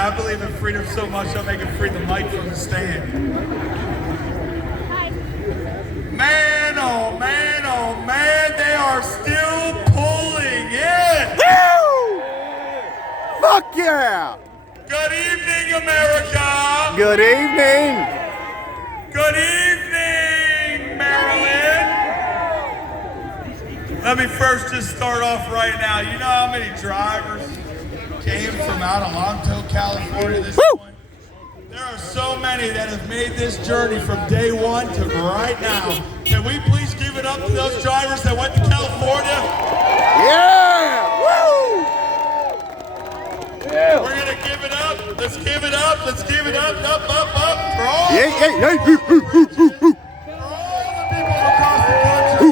Yeah, I believe in freedom so much I'll make it free the mic from the stand. Man, oh man, they are still pulling in. Woo! Fuck yeah! Good evening, America. Good evening. Good evening, Maryland. Let me first just start off right now. You know how many drivers came from out of Alonto, California this point? There are so many that have made this journey from day one to right now. Can we please give it up to those drivers that went to California? Yeah! Woo! Yeah. We're gonna give it up. Let's give it up. Let's give it up. Up for all. Yeah. For all the people across the country.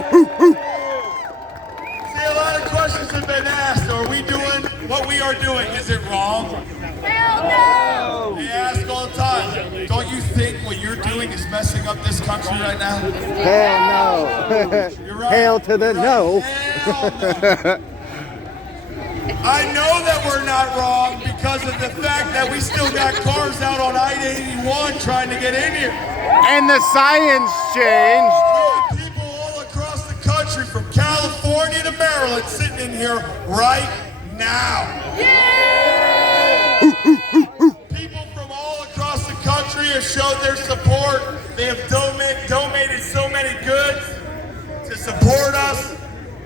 See, a lot of questions have been asked. Are we doing what we are doing? Is it wrong? Hell no! They ask all the time. Don't you think what you're doing is messing up this country right now? Hell no. You're right. Hell to the no. Hell no. I know that we're not wrong because of the fact that we still got cars out on I-81 trying to get in here. And the science changed. We have people all across the country from California to Maryland sitting in here right now. Yeah! People from all across the country have showed their support. They have donated so many goods to support us.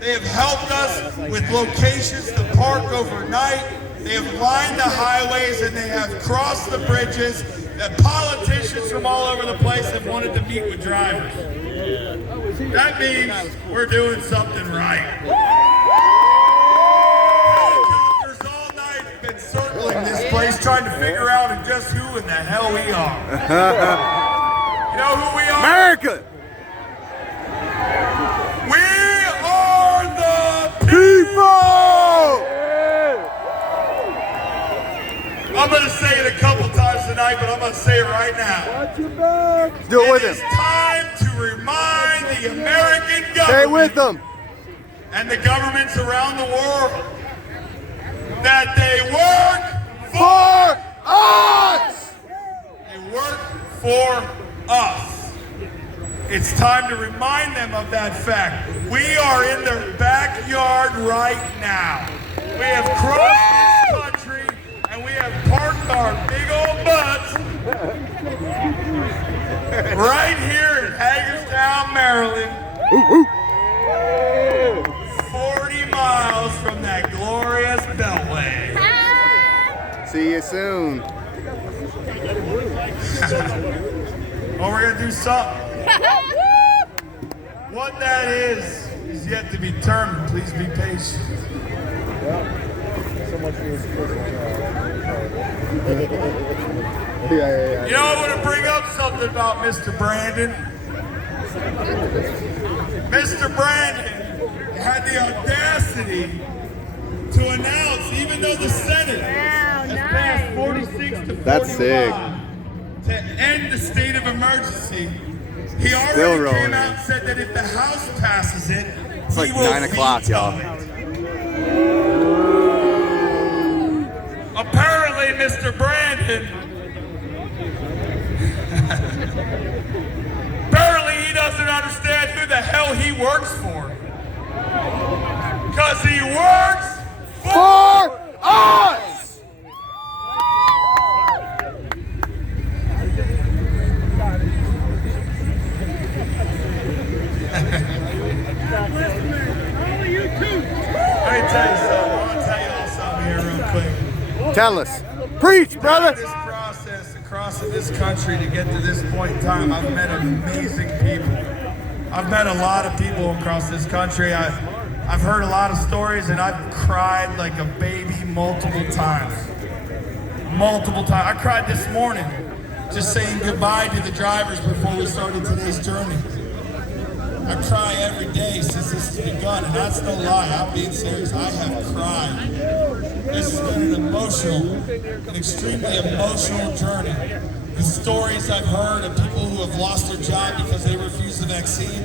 They have helped us with locations to park overnight. They have lined the highways and they have crossed the bridges that politicians from all over the place have wanted to meet with drivers. That means we're doing something right. Helicopters all night have been circling this place trying to figure out just who in the hell we are. You know who we are? America. We are the People. I'm going to say it a couple times tonight, but I'm going to say it right now. Do it with It is him. time to remind the American government Say it with them. and the governments around the world that they work For us. They work for us. It's time to remind them of that fact. We are in their backyard right now. We have crossed this country and we have parked our big old butts right here in Hagerstown, Maryland. 40 miles from that glorious Beltway. See you soon. Oh, we're gonna do something. What that is yet to be determined. Please be patient. Yeah. You know, I want to bring up something about Mr. Brandon. Mr. Brandon had the audacity to announce, even though the Senate has passed 46 to 45 That's sick. to end the state of emergency, he already Still rolling came out and said that if the House passes it, It's like he will 9 o'clock, veto y'all. it. Apparently, Mr. Brandon, apparently he doesn't understand who the hell he works for. Because he works For us. Let me tell you something. I want to tell you all something here real quick. Tell us. Preach, brother. This process across this country to get to this point in time, I've met amazing people. I've met a lot of people across this country. I've heard a lot of stories and I've cried like a baby multiple times. Multiple times. I cried this morning just saying goodbye to the drivers before we started today's journey. I cry every day since this has begun, and that's no lie. I'm being serious. I have cried. This has been an extremely emotional journey. The stories I've heard of people who have lost their job because they refuse the vaccine.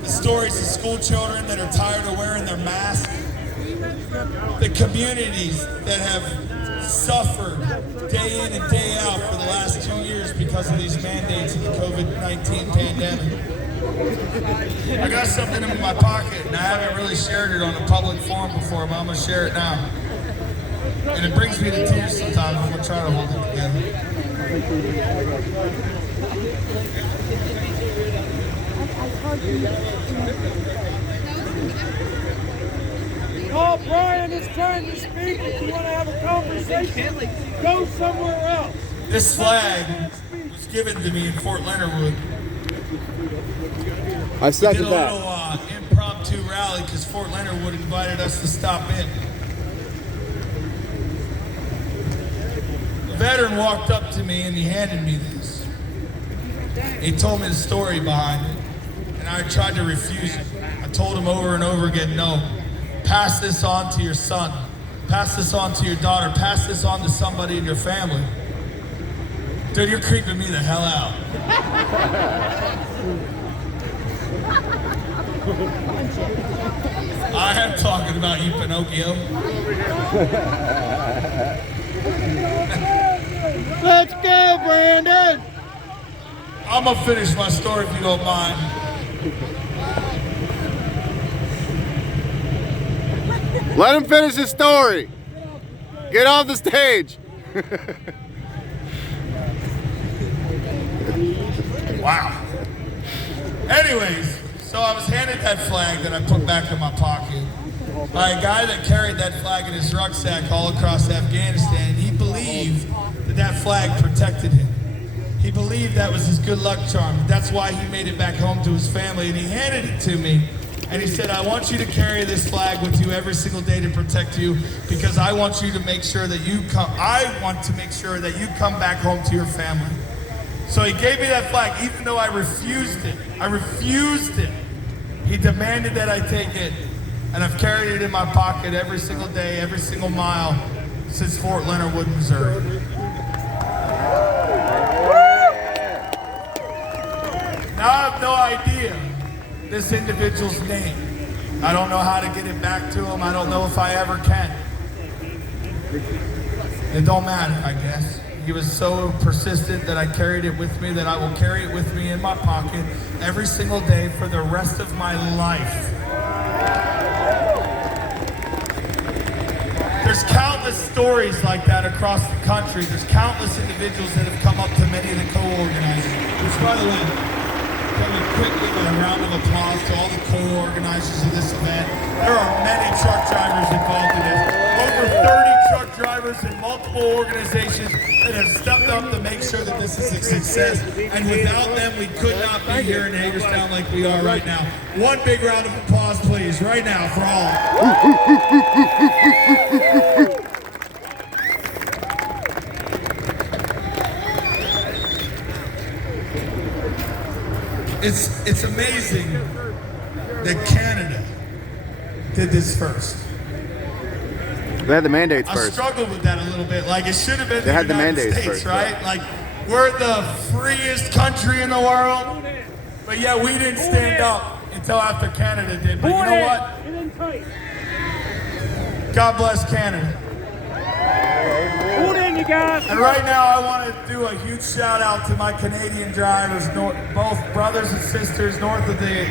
The stories of school children that are tired of wearing their masks. The communities that have suffered day in and day out for the last 2 years because of these mandates of the COVID-19 pandemic. I got something in my pocket, and I haven't really shared it on a public forum before, but I'm going to share it now. And it brings me to tears sometimes. I'm going to try to hold it together. Paul Bryan is trying to speak. If you want to have a conversation, go somewhere else. This flag was given to me in Fort Leonard Wood. I We did second a that. little impromptu rally because Fort Leonard Wood invited us to stop in. A veteran walked up to me and he handed me this. He told me the story behind it, and I tried to refuse it. I told him over and over again, no, pass this on to your son. Pass this on to your daughter. Pass this on to somebody in your family. Dude, you're creeping me the hell out. I am talking about you, Pinocchio. Let's go, Brandon. I'm gonna finish my story if you don't mind. Let him finish his story. Get off the stage. Wow. Anyways, so I was handed that flag that I put back in my pocket by a guy that carried that flag in his rucksack all across Afghanistan. He believed that that flag protected him. He believed that was his good luck charm. That's why he made it back home to his family, and he handed it to me. And he said, I want you to carry this flag with you every single day to protect you, because I want you to make sure that you come, I want to make sure that you come back home to your family. So he gave me that flag, even though I refused it. I refused it. He demanded that I take it, and I've carried it in my pocket every single day, every single mile since Fort Leonard Wood, Missouri. Now I have no idea this individual's name. I don't know how to get it back to him. I don't know if I ever can. It don't matter, I guess. He was so persistent that I carried it with me, that I will carry it with me in my pocket every single day for the rest of my life. There's countless stories like that across the country. There's countless individuals that have come up to many of the co-organizers. Which, by the way, can we quick give a round of applause to all the co-organizers of this event? There are many truck drivers involved in this. Over 30 truck drivers in multiple organizations that have stepped up to make sure that this is a success. And without them, we could not be here in Hagerstown like we are right now. One big round of applause, please, right now for all. It's amazing that Canada did this first. They had the mandates I first. struggled with that a little bit. Like, it should have been They the had the United mandates States, first, right? Like, we're the freest country in the world, but yet we didn't stand up until after Canada did. But you know what? God bless Canada. Hold in, you guys. And right now, I want to do a huge shout out to my Canadian drivers, both brothers and sisters north of the